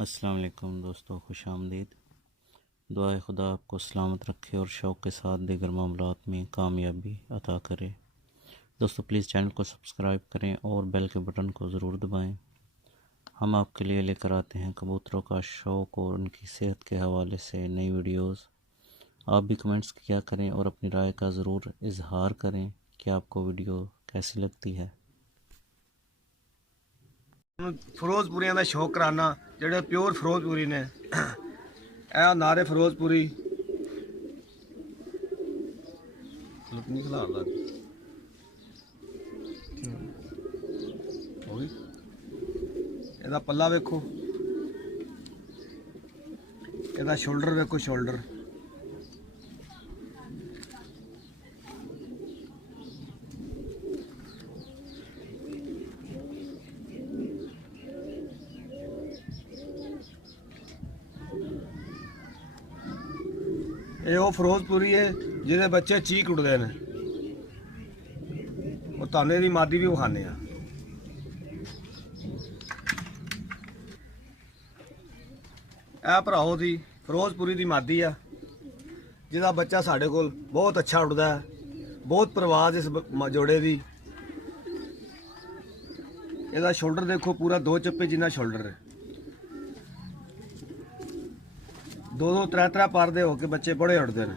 अस्सलाम वालेकुम दोस्तों, खुश आमदीद। दुआए खुदा आपको सलामत रखे और शौक़ के साथ दीगर मामलात में कामयाबी अता करे। दोस्तों प्लीज़ चैनल को सब्सक्राइब करें और बेल के बटन को ज़रूर दबाएं। हम आपके लिए लेकर आते हैं कबूतरों का शौक़ और उनकी सेहत के हवाले से नई वीडियोस। आप भी कमेंट्स किया करें और अपनी राय का ज़रूर इजहार करें कि आपको वीडियो कैसी लगती है। ਫਿਰੋਜ਼ਪੁਰੀਆਂ ਦਾ ਸ਼ੌਕ ਕਰਾਨਾ ਜਿਹੜੇ ਪਿਓਰ ਫਿਰੋਜ਼ਪੁਰੀ ਨੇ। ਇਹ ਨਾਰੇ ਫਿਰੋਜ਼ਪੁਰੀ ਨਹੀਂ ਖਿਲਾਉਂਦਾ ਹੋਈ। ਇਹਦਾ ਪੱਲਾ ਵੇਖੋ, ਇਹਦਾ ਸ਼ੋਲਡਰ ਵੇਖੋ, ਸ਼ੋਲਡਰ ਇਹ ਉਹ ਫਿਰੋਜ਼ਪੁਰੀ ਹੈ ਜਿਹਦੇ ਬੱਚੇ ਚੀਕ ਉੱਡਦੇ ਨੇ। ਉਹ ਤਾਨੇ ਦੀ ਮਾਦੀ ਵੀ ਵਿਖਾਉਂਦੇ ਆ। ਇਹ ਭਰਾਓ ਦੀ ਫਿਰੋਜ਼ਪੁਰੀ ਦੀ ਮਾਦੀ ਆ ਜਿਹਦਾ ਬੱਚਾ ਸਾਡੇ ਕੋਲ ਬਹੁਤ ਅੱਛਾ ਉੱਡਦਾ ਹੈ। ਬਹੁਤ ਪਰਵਾਜ਼ ਇਸ ਜੋੜੇ ਦੀ। ਇਹਦਾ ਸ਼ੋਲਡਰ ਦੇਖੋ, ਪੂਰਾ 2 ਚੱਪੇ ਜਿੰਨਾ ਸ਼ੋਲਡਰ ਹੈ। 2-2 3-3 ਪਰ ਦੇ ਹੋ ਕੇ ਬੱਚੇ ਬੜੇ ਉੱਡਦੇ ਨੇ।